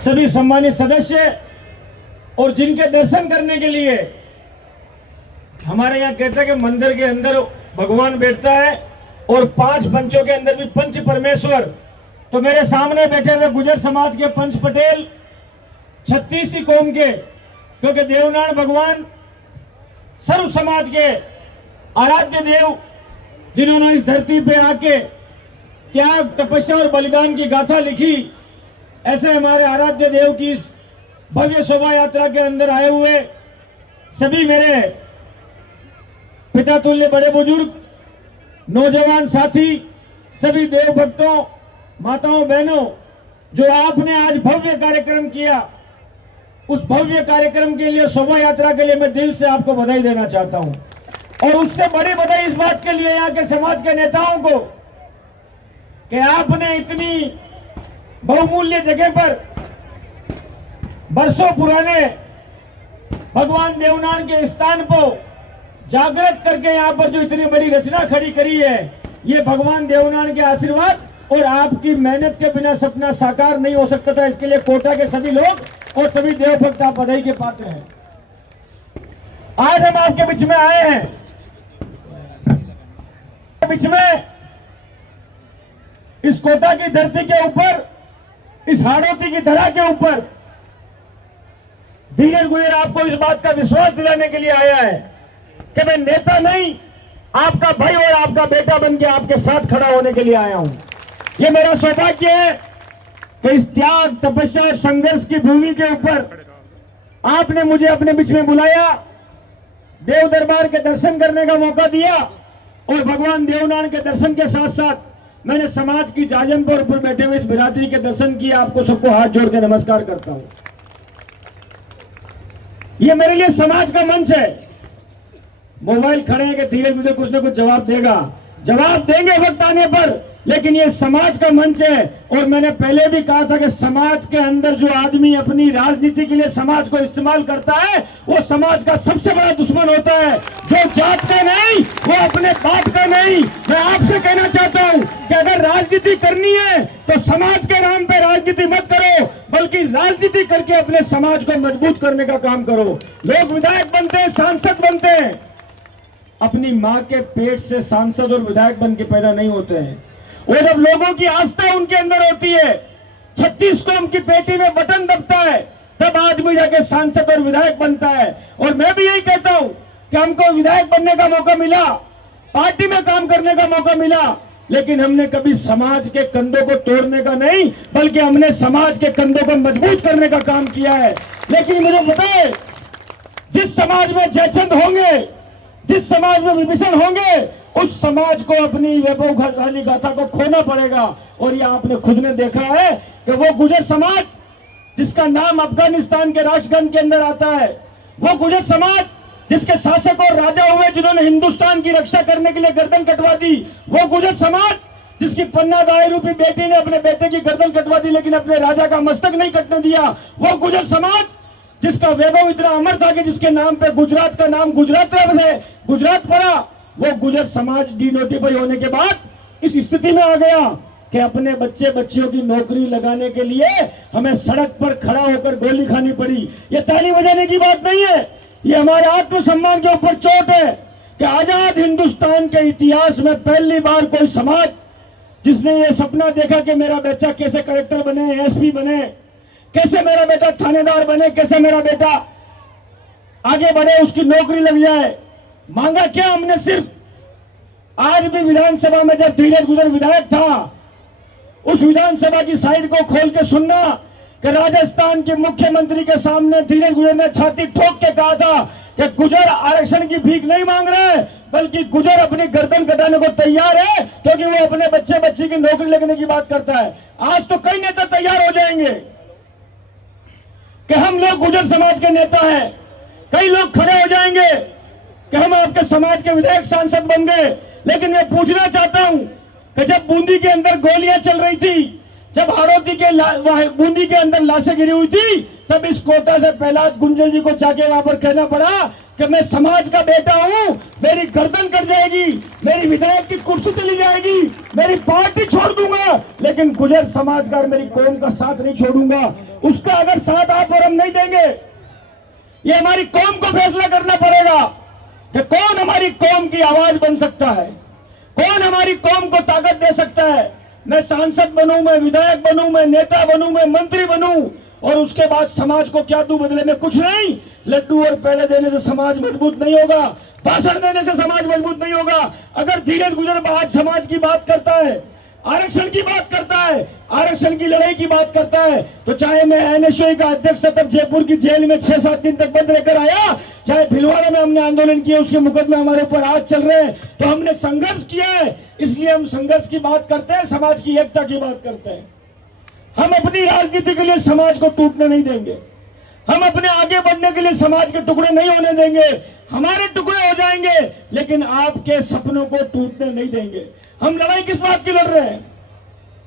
सभी सम्मानित सदस्य और जिनके दर्शन करने के लिए हमारे यहाँ कहते हैं कि मंदिर के अंदर भगवान बैठता है और 5 पंचों के अंदर भी पंच परमेश्वर। तो मेरे सामने बैठे हुए गुजर समाज के पंच पटेल 36 कौम के, क्योंकि देवनारायण भगवान सर्व समाज के आराध्य देव, जिन्होंने इस धरती पे आके त्याग तपस्या और बलिदान की गाथा लिखी, ऐसे हमारे आराध्य देव की इस भव्य शोभा यात्रा के अंदर आए हुए सभी मेरे पिता तुल्य बड़े बुजुर्ग, नौजवान साथी, सभी देव भक्तों, माताओं बहनों, जो आपने आज भव्य कार्यक्रम किया, उस भव्य कार्यक्रम के लिए, शोभा यात्रा के लिए मैं दिल से आपको बधाई देना चाहता हूं। और उससे बड़ी बधाई इस बात के लिए यहाँ के समाज के नेताओं को कि आपने इतनी बहुमूल्य जगह पर बरसों पुराने भगवान देवनारायण के स्थान को जागृत करके यहाँ पर जो इतनी बड़ी रचना खड़ी करी है, ये भगवान देवनारायण के आशीर्वाद और आपकी मेहनत के बिना सपना साकार नहीं हो सकता था। इसके लिए कोटा के सभी लोग और सभी देव भक्त आप बधाई के पात्र हैं। आज हम आपके बीच में आए हैं, बीच में इस कोटा की धरती के ऊपर, इस हाड़ौती की धरा के ऊपर धीरज गुजर आपको इस बात का विश्वास दिलाने के लिए आया है कि मैं नेता नहीं, आपका भाई और आपका बेटा बन के आपके साथ खड़ा होने के लिए आया हूं। ये मेरा सौभाग्य है कि इस त्याग तपस्या और संघर्ष की भूमि के ऊपर आपने मुझे अपने बीच में बुलाया, देव दरबार के दर्शन करने का मौका दिया और भगवान देवनारायण के दर्शन के साथ साथ मैंने समाज की जाजम पर ऊपर बैठे हुए इस बिरादरी के दर्शन किए। आपको सबको हाथ जोड़ के नमस्कार करता हूं। ये मेरे लिए समाज का मंच है। मोबाइल खड़े हैं कि धीरे धीरे कुछ ना कुछ जवाब देगा, जवाब देंगे वक्त आने पर, लेकिन ये समाज का मंच है। और मैंने पहले भी कहा था कि समाज के अंदर जो आदमी अपनी राजनीति के लिए समाज को इस्तेमाल करता है, वो समाज का सबसे बड़ा दुश्मन होता है। जो जात का नहीं, वो अपने बाप का नहीं। मैं आपसे कहना चाहता हूं कि अगर राजनीति करनी है तो समाज के नाम पे राजनीति मत करो, बल्कि राजनीति करके अपने समाज को मजबूत करने का काम करो। लोग विधायक बनते हैं, सांसद बनते हैं, अपनी मां के पेट से सांसद और विधायक बन के पैदा नहीं होते हैं। वो जब लोगों की आस्था उनके अंदर होती है, 36 कौम की पेटी में बटन दबता है, तब आदमी जाके सांसद और विधायक बनता है। और मैं भी यही कहता हूं कि हमको विधायक बनने का मौका मिला, पार्टी में काम करने का मौका मिला, लेकिन हमने कभी समाज के कंधों को तोड़ने का नहीं, बल्कि हमने समाज के कंधों को मजबूत करने का काम किया है। लेकिन मुझे पता है, जिस समाज में जयचंद होंगे, जिस समाज में विभीषण होंगे, उस समाज को अपनी वैभवशाली गाथा को खोना पड़ेगा। और ये आपने खुद ने देखा है कि वो गुजर समाज जिसका नाम अफगानिस्तान के राष्ट्रगान के अंदर आता है, वो गुजर समाज जिसके शासक और राजा हुए जिन्होंने हिंदुस्तान की रक्षा करने के लिए गर्दन कटवा दी, वो गुजर समाज जिसकी पन्ना दाई रूपी बेटी ने अपने बेटे की गर्दन कटवा दी लेकिन अपने राजा का मस्तक नहीं कटने दिया, वो गुजर समाज जिसका वैभव इतना अमर था कि जिसके नाम पे गुजरात का नाम गुजरात पड़ा, वो गुजर समाज डिनोटिफाई होने के बाद इस स्थिति में आ गया कि अपने बच्चे बच्चियों की नौकरी लगाने के लिए हमें सड़क पर खड़ा होकर गोली खानी पड़ी। ये ताली बजाने की बात नहीं है, ये हमारे आत्मसम्मान के ऊपर चोट है कि आजाद हिंदुस्तान के इतिहास में पहली बार कोई समाज जिसने ये सपना देखा कि मेरा बच्चा कैसे कलेक्टर बने, एसपी बने, कैसे मेरा बेटा थानेदार बने, कैसे मेरा बेटा आगे बढ़े, उसकी नौकरी लग जाए। मांगा क्या हमने? सिर्फ आज भी विधानसभा में जब धीरज गुजर विधायक था, उस विधानसभा की साइड को खोल के सुनना कि राजस्थान के मुख्यमंत्री के सामने धीरज गुजर ने छाती ठोक के कहा था कि गुजर आरक्षण की भीख नहीं मांग रहे, बल्कि गुजर अपनी गर्दन कटाने को तैयार है, क्योंकि वो अपने बच्चे बच्ची की नौकरी लगने की बात करता है। आज तो कई नेता तैयार हो जाएंगे कि हम लोग गुजर समाज के नेता हैं, कई लोग खड़े हो जाएंगे कि हम आपके समाज के विधायक सांसद बन गए। लेकिन मैं पूछना चाहता हूं कि जब बूंदी के अंदर गोलियां चल रही थी, जब हाड़ौती के बूंदी के अंदर लाशें गिरी हुई थी, तब इस कोटा से प्रहलाद गुंजल जी को जाके वहां पर कहना पड़ा कि मैं समाज का बेटा हूं, मेरी गर्दन कट जाएगी, मेरी विधायक की कुर्सी चली जाएगी, मेरी पार्टी छोड़ दूंगा, लेकिन गुजर समाज का और मेरी कौम का साथ नहीं छोड़ूंगा। उसका अगर साथ आप और हम नहीं देंगे, ये हमारी कौम को फैसला करना पड़ेगा कि कौन हमारी कौम की आवाज बन सकता है, कौन हमारी कौम को ताकत दे सकता है। मैं सांसद बनूं, मैं विधायक बनूं, मैं नेता बनूं, मैं मंत्री बनूं, और उसके बाद समाज को क्या दूं बदले में? कुछ नहीं। लड्डू और पेड़े देने से समाज मजबूत नहीं होगा, भाषण देने से समाज मजबूत नहीं होगा। अगर धीरज गुजर आज समाज की बात करता है, आरक्षण की बात करता है, आरक्षण की लड़ाई की बात करता है, तो चाहे मैं एनएसयूआई का अध्यक्ष था, तब जयपुर की जेल में 6-7 दिन तक बंद रहकर आया, चाहे भिलवाड़ा में हमने आंदोलन किया, उसके मुकदमे हमारे ऊपर आज चल रहे हैं, तो हमने संघर्ष किया है। इसलिए हम संघर्ष की बात करते हैं, समाज की एकता की बात करते हैं। हम अपनी राजनीति के लिए समाज को टूटने नहीं देंगे, हम अपने आगे बढ़ने के लिए समाज के टुकड़े नहीं होने देंगे। हमारे टुकड़े हो जाएंगे, लेकिन आपके सपनों को टूटने नहीं देंगे। हम लड़ाई किस बात की लड़ रहे हैं?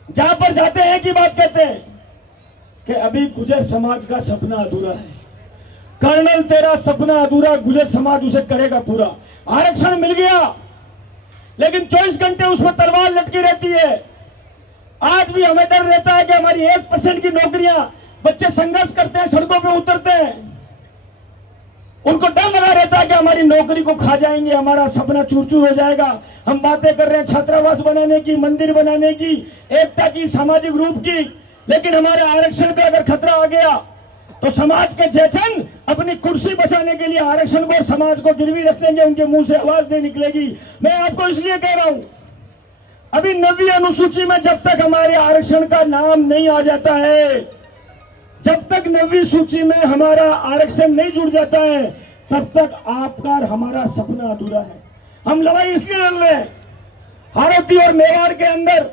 जहां पर जाते हैं की बात कहते हैं कि अभी गुजर समाज का सपना अधूरा है। कर्नल तेरा सपना अधूरा, गुजर समाज उसे करेगा पूरा। आरक्षण मिल गया, लेकिन 24 घंटे उस पर तलवार लटकी रहती है। आज भी हमें डर रहता है कि हमारी 1% की नौकरियां, बच्चे संघर्ष करते हैं, सड़कों पे उतरते हैं, उनको डर लगा रहता है कि हमारी नौकरी को खा जाएंगे, हमारा सपना चूर चूर हो जाएगा। हम बातें कर रहे हैं छात्रावास बनाने की, मंदिर बनाने की, एकता की, सामाजिक रूप की, लेकिन हमारे आरक्षण पे अगर खतरा आ गया तो समाज के चेतन अपनी कुर्सी बचाने के लिए आरक्षण को और समाज को गिरवी रख देंगे, उनके मुंह से आवाज नहीं निकलेगी। मैं आपको इसलिए कह रहा हूं, अभी 9वीं अनुसूची में जब तक हमारे आरक्षण का नाम नहीं आ जाता है, जब तक 9वीं सूची में हमारा आरक्षण नहीं जुड़ जाता है, तब तक आपका और हमारा सपना अधूरा है। हम लड़ाई इसलिए लड़ रहे हैं, हाड़ौती और मेवाड़ के अंदर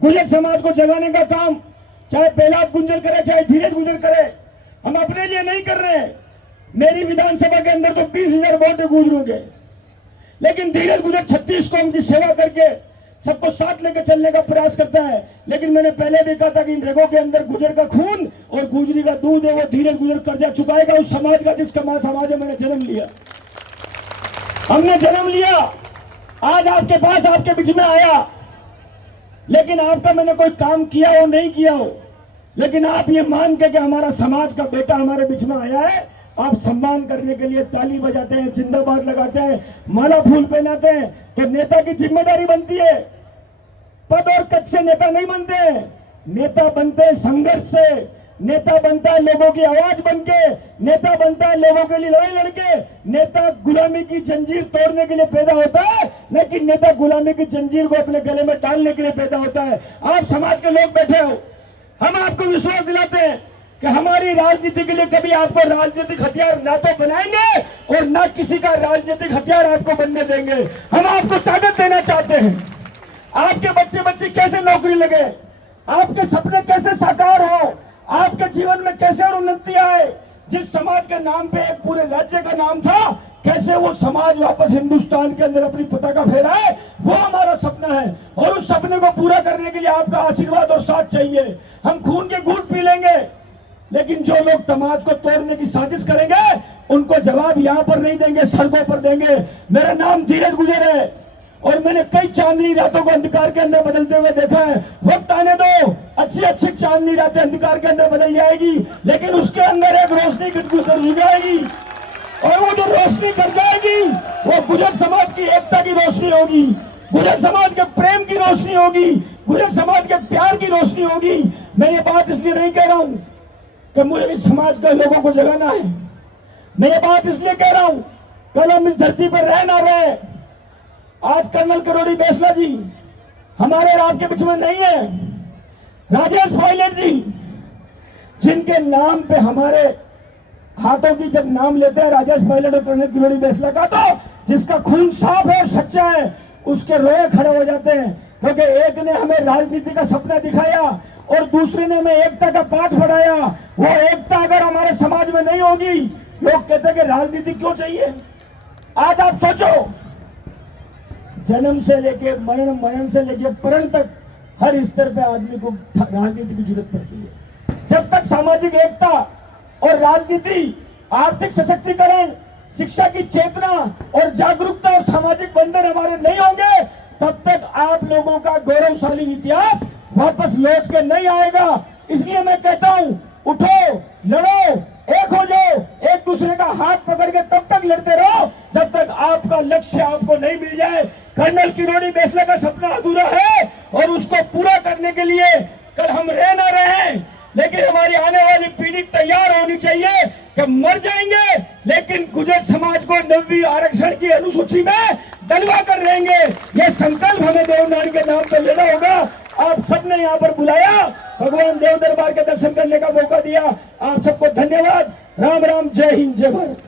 गुजर समाज को जगाने का काम चाहे प्रहलाद गुंजर करे, चाहे धीरज गुजर करे, हम अपने लिए नहीं कर रहे हैं। मेरी विधानसभा के अंदर तो 20,000 वोट गुजरोगे, लेकिन धीरज गुजर 36 कौम की सेवा करके सबको साथ लेकर चलने का प्रयास करता है। लेकिन मैंने पहले भी कहा था कि इन रगों के अंदर गुजर का खून और गुजरी का दूध है, वो धीरज गुजर कर्जा चुकाएगा उस समाज का जिसका समाज है मैंने जन्म लिया, हमने जन्म लिया। आज आपके पास, आपके बीच में आया, लेकिन आपका मैंने कोई काम किया हो नहीं किया हो, लेकिन आप ये मान के कि हमारा समाज का बेटा हमारे बीच में आया है, आप सम्मान करने के लिए ताली बजाते हैं, जिंदाबाद लगाते हैं, माला फूल पहनाते हैं। तो नेता की जिम्मेदारी बनती है, पद और कद से नेता नहीं बनते हैं। नेता बनते हैं संघर्ष से, नेता बनता है लोगों की आवाज बनके, नेता बनता है लोगों के लिए लड़ाई लड़के। नेता गुलामी की जंजीर तोड़ने के लिए पैदा होता है, लेकिन नेता गुलामी की जंजीर को अपने गले में डालने के लिए पैदा होता है। आप समाज के लोग बैठे हो, हम आपको विश्वास दिलाते हैं कि हमारी राजनीति के लिए कभी आपको राजनीतिक हथियार ना तो बनाएंगे और ना किसी का राजनीतिक हथियार आपको बनने देंगे। हम आपको ताकत देना चाहते हैं। आपके बच्चे बच्ची कैसे नौकरी लगे, आपके सपने कैसे साकार हो, आपके जीवन में कैसे और उन्नति आए। जिस समाज के नाम पे एक पूरे राज्य का नाम था, कैसे वो समाज वापस हिंदुस्तान के अंदर अपनी पताका फहराए, वो हमारा सपना है। और उस सपने को पूरा करने के लिए आपका आशीर्वाद और साथ चाहिए। हम खून के घूंट पी लेंगे, लेकिन जो लोग समाज को तोड़ने की साजिश करेंगे, उनको जवाब यहाँ पर नहीं देंगे, सड़कों पर देंगे। मेरा नाम धीरज गुजर है और मैंने कई चांदनी रातों को अंधकार के अंदर बदलते हुए देखा है। वक्त आने दो, अच्छी अच्छी चांदनी रातें अंधकार के अंदर बदल जाएगी, लेकिन उसके अंदर एक रोशनी गुजर जाएगी, और वो जो रोशनी कर जाएगी वो गुजर समाज की एकता की रोशनी होगी, गुजर समाज के प्रेम की रोशनी होगी, गुजर समाज के प्यार की रोशनी होगी। मैं ये बात इसलिए नहीं कह रहा हूं कि मुझे इस समाज के लोगों को जगाना है, मैं ये बात इसलिए कह रहा हूं, कल हम इस धरती पर रह ना रहे, आज कर्नल किरोड़ी बैसला जी हमारे और आपके बीच में नहीं है, राजेश पायलट जी जिनके नाम पे हमारे हाथों की जब नाम लेते हैं राजेश पायलट और कर्नल किरोड़ी बैसला का, तो जिसका खून साफ है और सच्चा है उसके रोए खड़े हो जाते हैं। क्योंकि एक ने हमें राजनीति का सपना दिखाया और दूसरे ने हमें एकता का पाठ पढ़ाया। वो एकता अगर हमारे समाज में नहीं होगी, लोग कहते हैं कि राजनीति क्यों चाहिए। आज आप सोचो, जन्म से लेके मरण, मरण से लेके परण तक हर स्तर पे आदमी को राजनीति की जरूरत पड़ती है। जब तक सामाजिक एकता और राजनीति, आर्थिक सशक्तिकरण, शिक्षा की चेतना और जागरूकता और सामाजिक बंधन हमारे नहीं होंगे, तब तक आप लोगों का गौरवशाली इतिहास वापस लौट के नहीं आएगा। इसलिए मैं कहता हूं, उठो, लड़ो, एक हो जाओ, एक दूसरे का हाथ पकड़ के तब तक लड़ते रहो जब तक आपका लक्ष्य आपको नहीं मिल जाए। कर्नल किरोड़ी बेसला का सपना अधूरा है और उसको पूरा करने के लिए कल हम रह ना रहे, लेकिन हमारी आने वाली पीढ़ी तैयार होनी चाहिए कि मर जाएंगे लेकिन गुर्जर समाज को 9वीं आरक्षण की अनुसूची में डलवा कर रहेंगे। ये संकल्प हमें देवनारायण के नाम पर लेना होगा। आप सबने यहाँ पर बुलाया, भगवान देव दरबार के दर्शन करने का मौका दिया। आप सबको धन्यवाद। राम राम, जय हिंद, जय भारत।